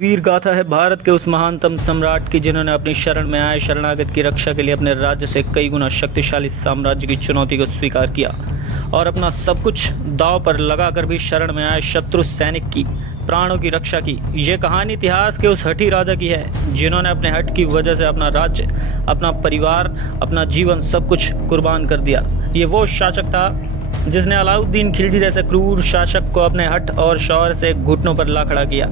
वीर गाथा है भारत के उस महानतम सम्राट की जिन्होंने अपनी शरण में आए शरणागत की रक्षा के लिए अपने राज्य से कई गुना शक्तिशाली साम्राज्य की चुनौती को स्वीकार किया और अपना सब कुछ दांव पर लगाकर भी शरण में आए शत्रु सैनिक की प्राणों की रक्षा की। ये कहानी इतिहास के उस हठी राजा की है जिन्होंने अपने हट की वजह से अपना राज्य, अपना परिवार, अपना जीवन सब कुछ कुर्बान कर दिया। ये वो शासक था जिसने अलाउद्दीन खिलजी जैसे क्रूर शासक को अपने हट और शौर्य से घुटनों पर ला खड़ा किया।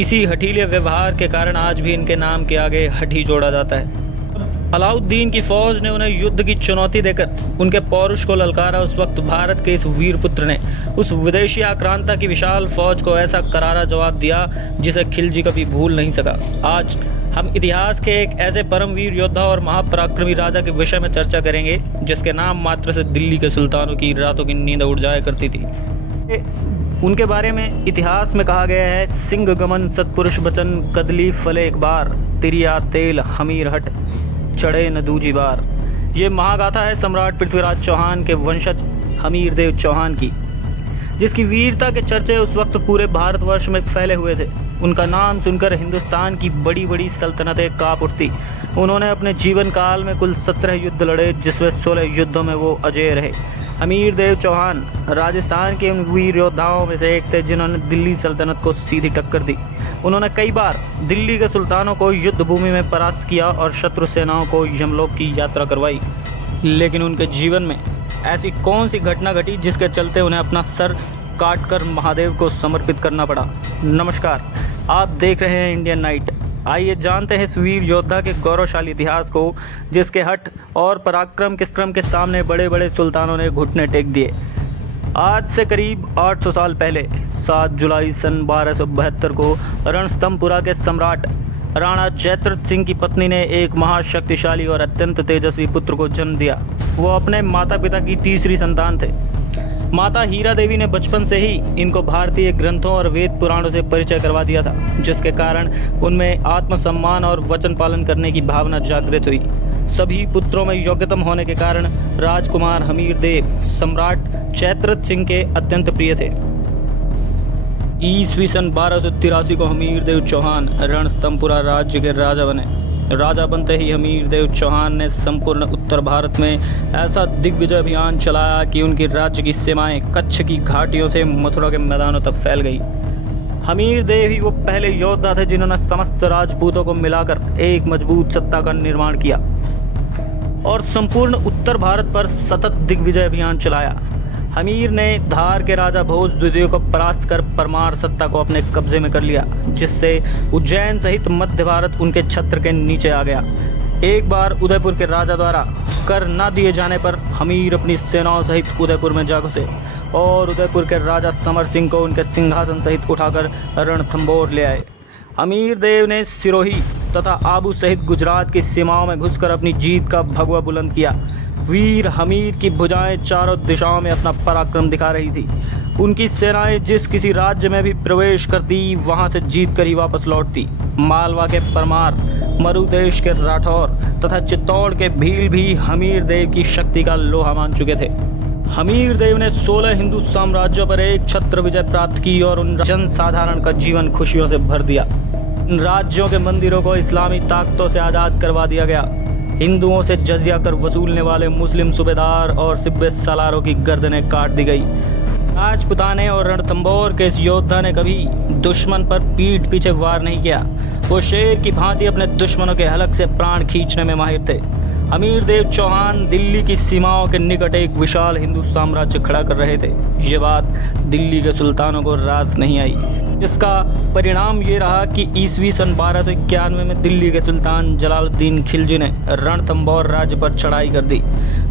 इसी हठीले व्यवहार के कारण आज भी इनके नाम के आगे हठी जोड़ा जाता है। अलाउद्दीन की फौज ने उन्हें युद्ध की चुनौती देकर उनके पौरुष को ललकारा। उस वक्त भारत के इस वीर पुत्र ने उस विदेशी आक्रांता की विशाल फौज को ऐसा करारा जवाब दिया जिसे खिलजी कभी भूल नहीं सका। आज हम इतिहास के एक ऐसे परमवीर योद्धा और महापराक्रमी राजा के विषय में चर्चा करेंगे जिसके नाम मात्र से दिल्ली के सुल्तानों की रातों की नींद उड़ जाया करती थी। उनके बारे में इतिहास में कहा गया है, सिंह गमन सतपुरुष बचन कदली फले एक बार, तिरिया तेल हमीर हट चढ़े न दूजी बार। ये महागाथा है सम्राट पृथ्वीराज चौहान के वंशज हमीर देव चौहान की, जिसकी वीरता के चर्चे उस वक्त पूरे भारतवर्ष में फैले हुए थे। उनका नाम सुनकर हिंदुस्तान की बड़ी बड़ी सल्तनतें कांप उठती। उन्होंने अपने जीवन काल में कुल 17 युद्ध लड़े, जिसमें 16 युद्धों में वो अजेय रहे। हमीर देव चौहान राजस्थान के उन वीर योद्धाओं में से एक थे जिन्होंने दिल्ली सल्तनत को सीधी टक्कर दी। उन्होंने कई बार दिल्ली के सुल्तानों को युद्ध भूमि में परास्त किया और शत्रु सेनाओं को यमलोक की यात्रा करवाई। लेकिन उनके जीवन में ऐसी कौन सी घटना घटी जिसके चलते उन्हें अपना सर काटकर महादेव को समर्पित करना पड़ा। नमस्कार, आप देख रहे हैं इंडियन नाइट। आइए जानते हैं इस वीर योद्धा के गौरवशाली इतिहास को, जिसके हट और पराक्रम के क्रम के सामने बड़े बड़े सुल्तानों ने घुटने टेक दिए। आज से करीब 800 साल पहले 7 जुलाई सन 1272 को रणस्तंभपुरा के सम्राट राणा जयद्रथ सिंह की पत्नी ने एक महाशक्तिशाली और अत्यंत तेजस्वी पुत्र को जन्म दिया। वो अपने माता पिता की तीसरी संतान थे। माता हीरा देवी ने बचपन से ही इनको भारतीय ग्रंथों और वेद पुराणों से परिचय करवा दिया था, जिसके कारण उनमें आत्मसम्मान और वचन पालन करने की भावना जागृत हुई। सभी पुत्रों में योग्यतम होने के कारण राजकुमार हमीर देव सम्राट जयद्रथ सिंह के अत्यंत प्रिय थे। ईस्वी सन 1283 को हमीर देव चौहान रणस्तंभपुरा राज्य के राजा बने। राजा बनते ही हमीर देव चौहान ने संपूर्ण उत्तर भारत में ऐसा दिग्विजय अभियान चलाया कि उनकी राज्य की सीमाएं कच्छ की घाटियों से मथुरा के मैदानों तक फैल गई। हमीर देव ही वो पहले योद्धा थे जिन्होंने समस्त राजपूतों को मिलाकर एक मजबूत सत्ता का निर्माण किया और संपूर्ण उत्तर भारत पर सतत दिग्विजय अभियान चलाया। हमीर ने धार के राजा भोज द्वितीय को परास्त कर परमार सत्ता को अपने कब्जे में कर लिया, जिससे उज्जैन सहित मध्य भारत उनके छत्र के नीचे आ गया। एक बार उदयपुर के राजा द्वारा कर न दिए जाने पर हमीर अपनी सेनाओं सहित उदयपुर में जा घुसे और उदयपुर के राजा समर सिंह को उनके सिंहासन सहित उठाकर रणथंबोर ले आए। हमीर देव ने सिरोही तथा आबू सहित गुजरात की सीमाओं में घुसकर अपनी जीत का भगवा बुलंद किया। वीर हमीर की भुजाएं चारों दिशाओं में अपना पराक्रम दिखा रही थी। उनकी सेनाएं जिस किसी राज्य में भी प्रवेश करती, वहां से जीत कर ही वापस लौटती। मालवा के परमार, मरुदेश के राठौर तथा चित्तौड़ के भील भी हमीर देव की शक्ति का लोहा मान चुके थे। हमीर देव ने 16 हिंदू साम्राज्यों पर एक छत्र विजय प्राप्त की और उन जनसाधारण का जीवन खुशियों से भर दिया। इन राज्यों के मंदिरों को इस्लामी ताकतों से आज़ाद करवा दिया गया। हिंदुओं से जजिया कर वसूलने वाले मुस्लिम सूबेदार और सिब्बे सालारों की गर्दनें काट दी गई। राजपुताने और रणथंबोर के इस योद्धा ने कभी दुश्मन पर पीठ पीछे वार नहीं किया। वो शेर की भांति अपने दुश्मनों के हलक से प्राण खींचने में माहिर थे। हमीर देव चौहान दिल्ली की सीमाओं के निकट एक विशाल हिंदू साम्राज्य खड़ा कर रहे थे। ये बात दिल्ली के सुल्तानों को रास नहीं आई। इसका परिणाम ये रहा कि ईस्वी सन 1291 में दिल्ली के सुल्तान जलालुद्दीन खिलजी ने रणथंबोर राज्य पर चढ़ाई कर दी।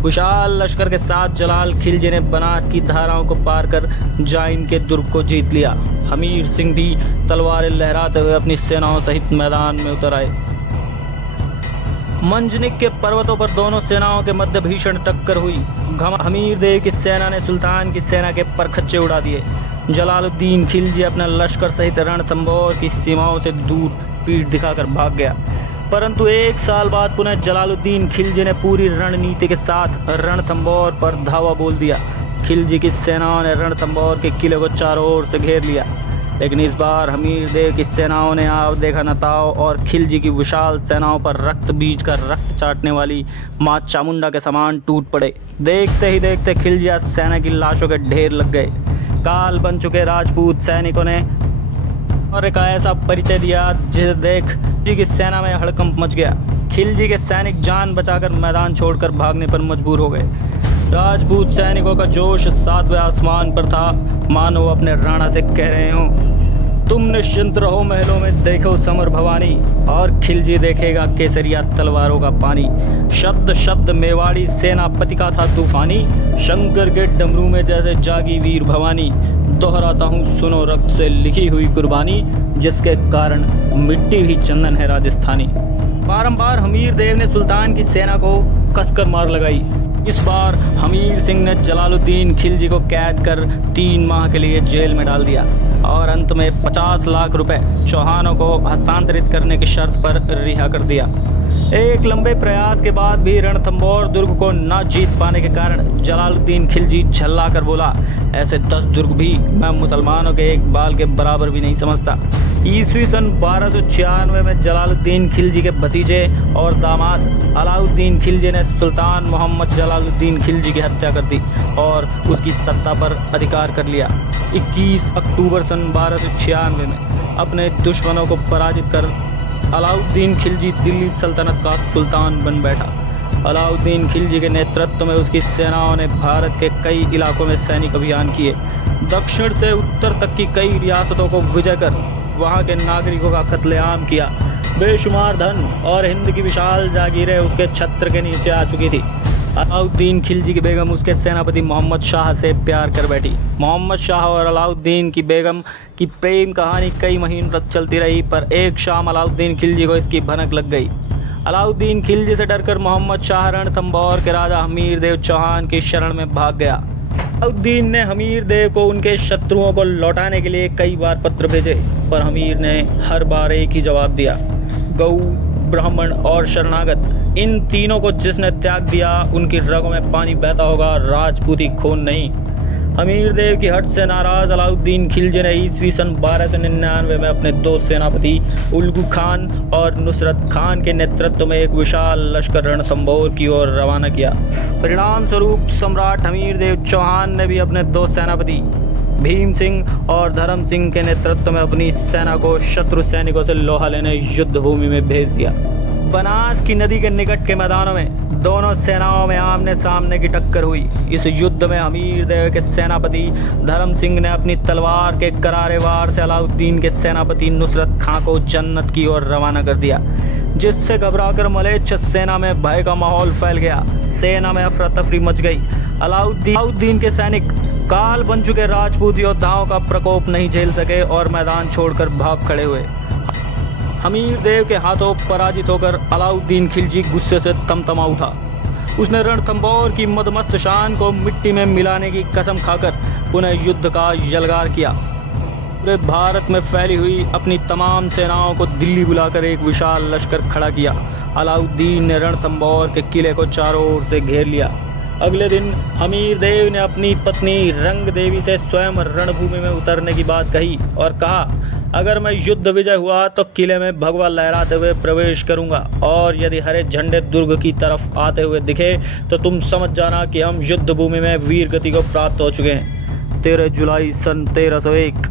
विशाल लश्कर के साथ जलाल खिलजी ने बनास की धाराओं को पार कर जाइन के दुर्ग को जीत लिया। हमीर सिंह भी तलवारें लहराते हुए अपनी सेनाओं सहित मैदान में उतर आए। मंजनिक के पर्वतों पर दोनों सेनाओं के मध्य भीषण टक्कर हुई। हमीर देव की सेना ने सुल्तान की सेना के परखच्चे उड़ा दिए। जलालुद्दीन खिलजी अपने लश्कर सहित रणथंबोर की सीमाओं से दूर पीठ दिखाकर भाग गया। परंतु एक साल बाद पुनः जलालुद्दीन खिलजी ने पूरी रणनीति के साथ रणथंबोर पर धावा बोल दिया। खिलजी की सेनाओं ने रणथंबोर के किले को चारों ओर से घेर लिया। लेकिन इस बार हमीर देव की सेनाओं ने आप देखा न ताव और खिलजी की विशाल सेनाओं पर रक्त बीज कर रक्त चाटने वाली माँ चामुंडा के समान टूट पड़े। देखते ही देखते खिलजिया सेना की लाशों के ढेर लग गए। काल बन चुके राजपूत सैनिकों ने और एक ऐसा परिचय दिया जिसे देख खिलजी की सेना में हड़कंप मच गया। खिलजी के सैनिक जान बचाकर मैदान छोड़कर भागने पर मजबूर हो गए। राजपूत सैनिकों का जोश सातवें आसमान पर था, मानो अपने राणा से कह रहे हो, तुम निश्चिंत रहो महलों में, देखो समर भवानी, और खिलजी देखेगा केसरिया तलवारों का पानी। शब्द शब्द मेवाड़ी सेनापति का था तूफानी, शंकर के डमरू में जैसे जागी वीर भवानी। दोहराता हूँ सुनो रक्त से लिखी हुई कुर्बानी, जिसके कारण मिट्टी भी चंदन है राजस्थानी। बारंबार हमीर देव ने सुल्तान की सेना को कसकर मार लगाई। इस बार हमीर सिंह ने जलालुद्दीन खिलजी को कैद कर 3 माह के लिए जेल में डाल दिया और अंत में 50 लाख रुपए चौहानों को हस्तांतरित करने की शर्त पर रिहा कर दिया। एक लंबे प्रयास के बाद भी रणथंभौर दुर्ग को न जीत पाने के कारण जलालुद्दीन खिलजी झल्ला कर बोला, ऐसे 10 दुर्ग भी मैं मुसलमानों के एक बाल के बराबर भी नहीं समझता। ईस्वी सन 1296 में जलालुद्दीन खिलजी के भतीजे और दामाद अलाउद्दीन खिलजी ने सुल्तान मोहम्मद जलालुद्दीन खिलजी की हत्या कर दी और उसकी सत्ता पर अधिकार कर लिया। 21 अक्टूबर सन 1296 में अपने दुश्मनों को पराजित कर अलाउद्दीन खिलजी दिल्ली सल्तनत का सुल्तान बन बैठा। अलाउद्दीन खिलजी के नेतृत्व में उसकी सेनाओं ने भारत के कई इलाकों में सैनिक अभियान किए। दक्षिण से उत्तर तक की कई रियासतों को विजय कर वहाँ के नागरिकों का कत्लेआम किया। बेशुमार धन और हिंद की विशाल जागीरें उसके छत्र के नीचे आ चुकी थी। अलाउद्दीन खिलजी की बेगम उसके सेनापति मोहम्मद शाह से प्यार कर बैठी। मोहम्मद शाह और अलाउद्दीन की बेगम की प्रेम कहानी कई महीनों तक चलती रही, पर एक शाम अलाउद्दीन खिलजी को इसकी भनक लग गई। अलाउद्दीन खिलजी से डरकर मोहम्मद शाह रणथंभौर के राजा हमीर देव चौहान की शरण में भाग गया। अलाउद्दीन ने हमीर देव को उनके शत्रुओं को लौटाने के लिए कई बार पत्र भेजे, पर हमीर ने हर बार एक ही जवाब दिया, गऊ, ब्राह्मण और शरणागत, इन तीनों को जिसने त्याग दिया उनकी रगों में पानी बहता होगा, राजपूती खून नहीं। हमीर देव की हट से नाराज अलाउद्दीन खिलजी ने ईस्वी सन 1299 में अपने 2 सेनापति उल्गू खान और नुसरत खान के नेतृत्व में एक विशाल लश्कर रणथंभौर की ओर रवाना किया। परिणाम स्वरूप सम्राट हमीर देव चौहान ने भी अपने 2 सेनापति भीम सिंह और धर्म सिंह के नेतृत्व में अपनी सेना को शत्रु सैनिकों से लोहा लेने युद्ध भूमि में भेज दिया। बनास की नदी के निकट के मैदानों में दोनों सेनाओं में आमने सामने की टक्कर हुई। इस युद्ध में हमीर देव के सेनापति धर्म सिंह ने अपनी तलवार के करारे वार से अलाउद्दीन के सेनापति नुसरत खां को जन्नत की ओर रवाना कर दिया, जिससे घबराकर मलेच्छ सेना में भय का माहौल फैल गया। सेना में अफरा तफरी मच गई। अलाउद्दीन के सैनिक काल बन चुके राजपूत योद्धाओं का प्रकोप नहीं झेल सके और मैदान छोड़कर भाग खड़े हुए। हमीर देव के हाथों पराजित होकर अलाउद्दीन खिलजी गुस्से से तमतमा उठा। उसने रणथंभौर की मदमस्त शान को मिट्टी में मिलाने की कसम खाकर पुनः युद्ध का यलगार किया। पूरे भारत में फैली हुई अपनी तमाम सेनाओं को दिल्ली बुलाकर एक विशाल लश्कर खड़ा किया। अलाउद्दीन ने रणथंभौर के किले को चारों ओर से घेर लिया। अगले दिन हमीर देव ने अपनी पत्नी रंग देवी से स्वयं रणभूमि में उतरने की बात कही और कहा, अगर मैं युद्ध विजय हुआ तो किले में भगवा लहराते हुए प्रवेश करूंगा, और यदि हरे झंडे दुर्ग की तरफ आते हुए दिखे तो तुम समझ जाना कि हम युद्ध भूमि में वीर गति को प्राप्त हो चुके हैं। 13 जुलाई सन 1301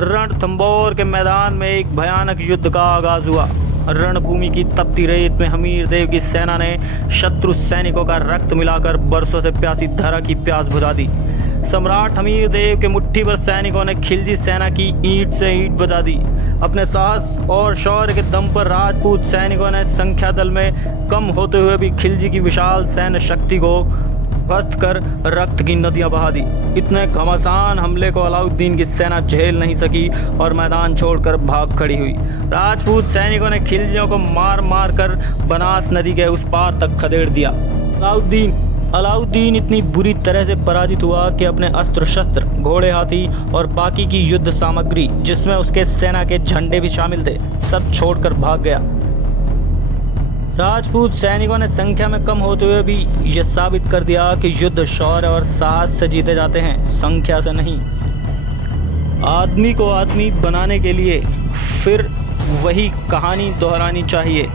रणथंभौर के मैदान में एक भयानक युद्ध का आगाज हुआ। रणभूमि की तपती रेत में हमीर देव की सेना ने शत्रु सैनिकों का रक्त मिलाकर बरसों से प्यासी धरा की प्यास बुझा दी। सम्राट हमीर देव के मुट्ठी भर सैनिकों ने खिलजी सेना की ईंट से ईंट बजा दी। अपने साहस और शौर्य के दम पर राजपूत सैनिकों ने संख्या दल में कम होते हुए भी खिलजी की विशाल सैन्य शक्ति को ध्वस्त कर रक्त की नदियां बहा दी। इतने घमासान हमले को अलाउद्दीन की सेना झेल नहीं सकी और मैदान छोड़कर भाग खड़ी हुई। राजपूत सैनिकों ने खिलजियों को मार मार कर बनास नदी के उस पार तक खदेड़ दिया। अलाउद्दीन इतनी बुरी तरह से पराजित हुआ कि अपने अस्त्र शस्त्र, घोड़े, हाथी और बाकी की युद्ध सामग्री, जिसमें उसके सेना के झंडे भी शामिल थे, सब छोड़कर भाग गया। राजपूत सैनिकों ने संख्या में कम होते हुए भी यह साबित कर दिया कि युद्ध शौर्य और साहस से जीते जाते हैं, संख्या से नहीं। आदमी को आदमी बनाने के लिए फिर वही कहानी दोहरानी चाहिए।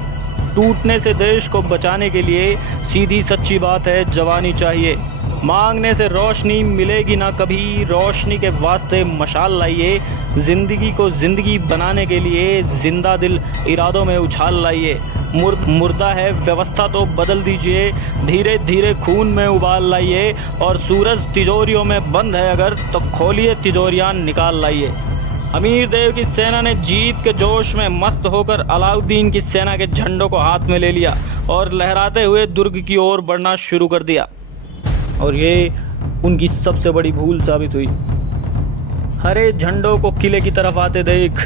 टूटने से देश को बचाने के लिए सीधी सच्ची बात है, जवानी चाहिए। मांगने से रोशनी मिलेगी ना कभी, रोशनी के वास्ते मशाल लाइए। जिंदगी को जिंदगी बनाने के लिए जिंदा दिल इरादों में उछाल लाइए। मुर्दा है व्यवस्था तो बदल दीजिए, धीरे धीरे खून में उबाल लाइए। और सूरज तिजोरियों में बंद है अगर, तो खोलिए तिजोरियां निकाल लाइए। अमीर देव की सेना ने जीत के जोश में मस्त होकर अलाउद्दीन की सेना के झंडों को हाथ में ले लिया और लहराते हुए दुर्ग की ओर बढ़ना शुरू कर दिया। और ये उनकी सबसे बड़ी भूल साबित हुई। हरे झंडों को किले की तरफ आते देख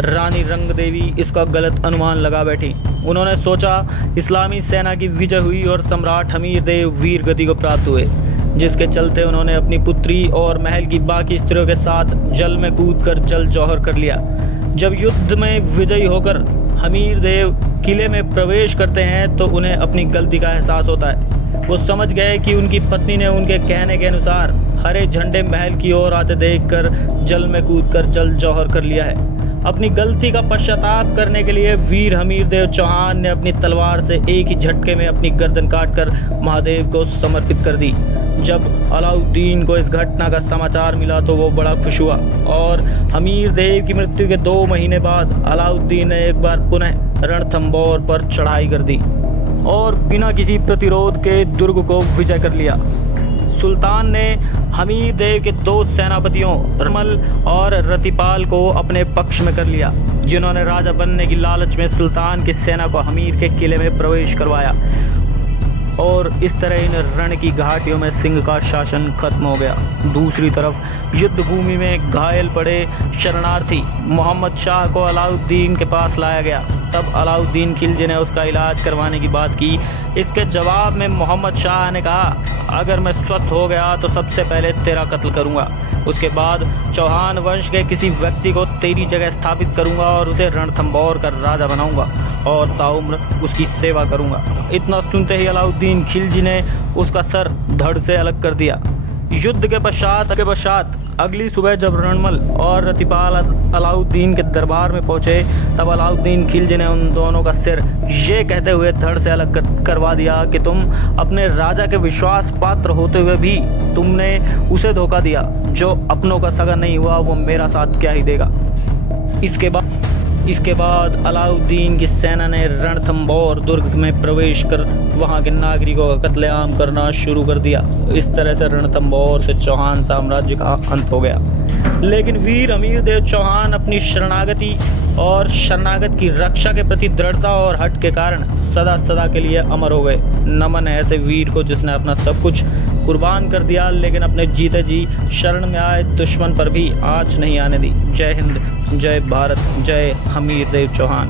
रानी रंग देवी इसका गलत अनुमान लगा बैठी। उन्होंने सोचा इस्लामी सेना की विजय हुई और सम्राट हमीर देव वीर गति को प्राप्त हुए, जिसके चलते उन्होंने अपनी पुत्री और महल की बाकी स्त्रियों के साथ जल में कूदकर जल जौहर कर लिया। जब युद्ध में विजयी होकर हमीर देव किले में प्रवेश करते हैं तो उन्हें अपनी गलती का एहसास होता है। वो समझ गए कि उनकी पत्नी ने उनके कहने के अनुसार हरे झंडे महल की ओर आते देखकर जल में कूदकर जल जौहर कर लिया है। अपनी गलती का पश्चाताप करने के लिए वीर हमीर देव चौहान ने अपनी तलवार से एक ही झटके में अपनी गर्दन काटकर महादेव को समर्पित कर दी। जब अलाउद्दीन को इस घटना का समाचार मिला तो वो बड़ा खुश हुआ और हमीर देव की मृत्यु के 2 महीने बाद अलाउद्दीन ने एक बार पुनः रणथंबोर पर चढ़ाई कर दी और बिना किसी प्रतिरोध के दुर्ग को विजय कर लिया। सुल्तान ने हमीर देव के 2 सेनापतियों रमल और रतिपाल को अपने पक्ष में कर लिया, जिन्होंने राजा बनने की लालच में सुल्तान की सेना को हमीर के किले में प्रवेश करवाया। और इस तरह इन रण की घाटियों में सिंह का शासन खत्म हो गया। दूसरी तरफ युद्ध भूमि में घायल पड़े शरणार्थी मोहम्मद शाह को अलाउद्दीन के पास लाया गया। तब अलाउद्दीन खिलजी ने उसका इलाज करवाने की बात की। इसके जवाब में मोहम्मद शाह ने कहा, अगर मैं स्वस्थ हो गया तो सबसे पहले तेरा कत्ल करूंगा, उसके बाद चौहान वंश के किसी व्यक्ति को तेरी जगह स्थापित करूंगा और उसे रणथंबोर का राजा बनाऊंगा और ताउम्र उसकी सेवा करूंगा। इतना सुनते ही अलाउद्दीन खिलजी ने उसका सर धड़ से अलग कर दिया। युद्ध के पश्चात अगली सुबह जब रणमल और रतिपाल अलाउद्दीन के दरबार में पहुंचे तब अलाउद्दीन खिलजी ने उन दोनों का सिर ये कहते हुए धड़ से अलग करवा दिया कि तुम अपने राजा के विश्वास पात्र होते हुए भी तुमने उसे धोखा दिया। जो अपनों का सगा नहीं हुआ वो मेरा साथ क्या ही देगा। इसके बाद अलाउद्दीन की सेना ने रणथंबोर दुर्ग में प्रवेश कर वहां के नागरिकों का कत्लेआम करना शुरू कर दिया। इस तरह से रणथंबोर से चौहान साम्राज्य का अंत हो गया। लेकिन वीर हमीर देव चौहान अपनी शरणागति और शरणागत की रक्षा के प्रति दृढ़ता और हट के कारण सदा सदा के लिए अमर हो गए। नमन है ऐसे वीर को जिसने अपना सब कुछ कुर्बान कर दिया, लेकिन अपने जीते जी शरण में आए दुश्मन पर भी आँच नहीं आने दी। जय हिंद, जय भारत, जय हमीर देव चौहान।